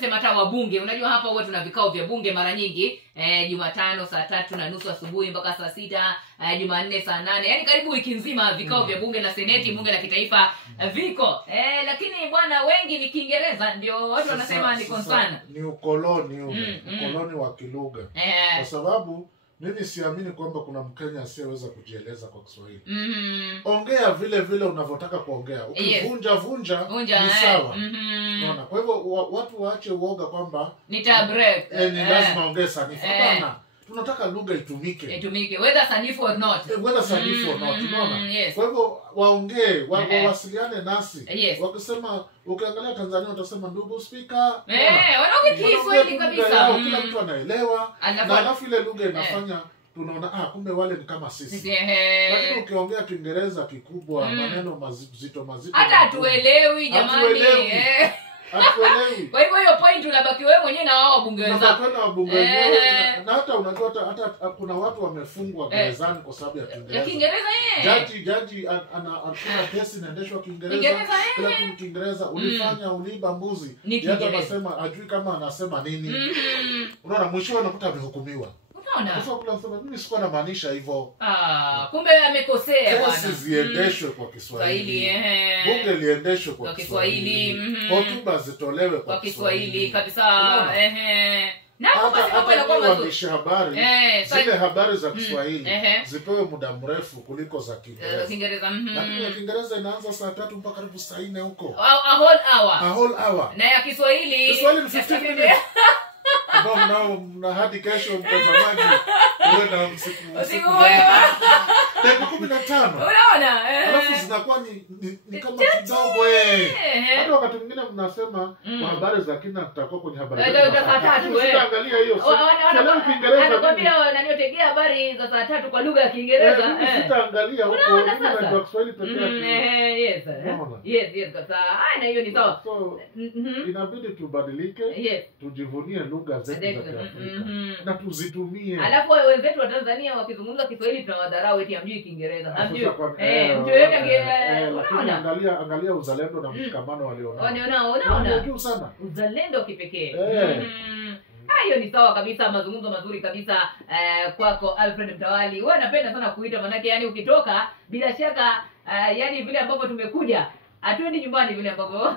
wamesema hata wabunge, unajua hapa huwa tuna vikao vya bunge mara nyingi, Jumatano saa 3:30 asubuhi mpaka saa 6, Jumanne saa 8, yani karibu wiki nzima vikao vya bunge la seneti, bunge la kitaifa viko. Lakini bwana wengi ni Kiingereza, ndio watu wanasema ni concern. Ni ukoloni ukoloni wa kilugha. Kwa sababu mimi siamini kwamba kuna Mkenya asiyeweza kujieleza kwa Kiswahili. Ongea vile vile unavyotaka kuongea. Ukivunja ni sawa. Unaona? Kwa hivyo watu waache uoga kwamba nitabreak. Ni lazima ongee sanifu. Hapana. Tunataka lugha itumike whether sanifu or not. Unaona? Kwa hivyo waongee, wawasiliane nasi. Wakisema, ukiangalia Tanzania utasema ndugu speaker. Wanaongea Kiswahili kabisa. Kila mtu anaelewa. Na alafu ile lugha inafanya tunaona kumbe wale ni kama sisi. Lakini ukiongea Kiingereza kikubwa, maneno mazito hata hatuelewi jamani. Hatuelewi. Kwa hivyo hiyo point unabaki wewe mwenyewe na wao wabunge wenzako. Na hata unajua hata kuna watu wamefungwa gerezani kwa sababu ya Kiingereza. Jaji ana kesi inaendeshwa Kiingereza. Kila kitu Kiingereza. Ulifanya uliba mbuzi. Yeye anasema ajui kama anasema nini. Unaona mwisho anakuta amehukumiwa. Unaona? Sasa kuna sema mimi sikuwa namaanisha hivyo. Kumbe amekosea bwana. Kesi ziendeshwe kwa Kiswahili. Bunge liendeshwe kwa Kiswahili. Hotuba zitolewe kwa Kiswahili kabisa. Na hata waandishi habari, zile habari za Kiswahili zipewe muda mrefu kuliko za Kiingereza. Lakini Kiingereza inaanza saa 3 mpaka karibu saa 4 huko. A whole hour. Na ya Kiswahili ni 15 minutes. Ndio na hadi kesho mtazamaji uwe na usiku 15. Unaona? Alafu zinakuwa ni kama kidogo hata wakati mwingine mnasema kwa habari za kina tutakuwa kwenye habari za saa 3 Tutaangalia hiyo. Sio Kiingereza. Anakwambia wananiotegea habari za saa 3 kwa lugha ya Kiingereza. Sitaangalia huko mimi na Kiswahili pekee yake. Yes kabisa. Na hiyo ni sawa. Inabidi tubadilike. Tujivunie lugha zetu za Kiafrika na tuzitumie. Alafu wenzetu wa Tanzania wakizungumza Kiswahili tunawadharau eti hamjui Kiingereza. Hamjui. Mtu yote angalia uzalendo na mshikamano walionao. Unaona sana. Uzalendo kipekee. Hiyo ni sawa kabisa, mazungumzo mazuri kabisa kwako Alfred Mtawali. Wewe napenda sana kuita manake yani ukitoka bila shaka yani vile ambavyo tumekuja hatuendi nyumbani vile ambavyo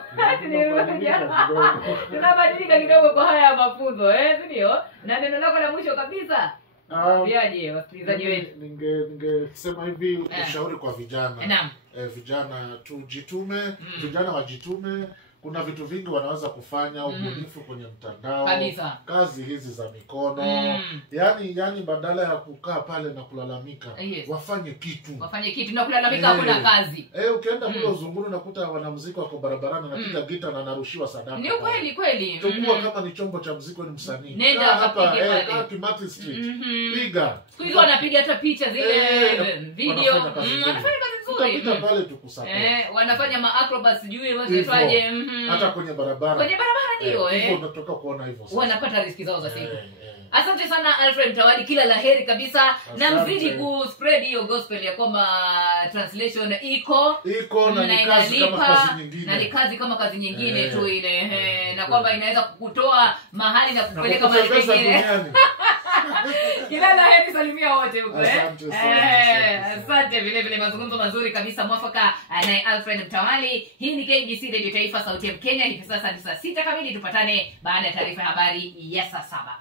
tunabadilika kidogo kwa haya mafunzo ndio. Na neno lako la mwisho kabisa viaje wasikilizaji wetu? Ningesema hivi ushauri kwa vijana. Vijana tujitume, vijana wajitume. Kuna vitu vingi wanaweza kufanya, ubunifu kwenye mtandao, kazi hizi za mikono. Yani badala ya kukaa pale na kulalamika, wafanye kitu na kulalamika hakuna kazi. Ukienda kule Uzunguni unakuta wanamuziki wako barabarani anapiga gita na anarushiwa sadaka. Ni kweli. Chukua kama ni chombo cha muziki ni msanii. Nenda hapa Kimati Street. Piga. Siku hizo anapiga hata picha zile video. Wanafanya kazi nzuri. Tutapita pale tukusupport. Wanafanya ma-acrobats sijui wasifanye hata kwenye barabara ndio hivyo unatoka kuona hivyo sasa wanapata riziki zao za siku. Asante sana Alfred Mtawali, kila laheri kabisa. Na mzidi ku spread hiyo gospel ya kwamba translation iko na ni kazi kama kazi nyingine. Na ni kazi kama kazi nyingine tu ile na kwamba inaweza kukutoa mahali na kupeleka mahali pengine. Kila laheri, salimia wote huko. Asante vile mazungumzo mazuri kabisa mwafaka naye Alfred Mtawali. Hii ni KBC Radio Taifa, sauti ya Kenya. Hivi sasa ni saa 6 kamili, tupatane baada ya taarifa ya habari ya saa 7.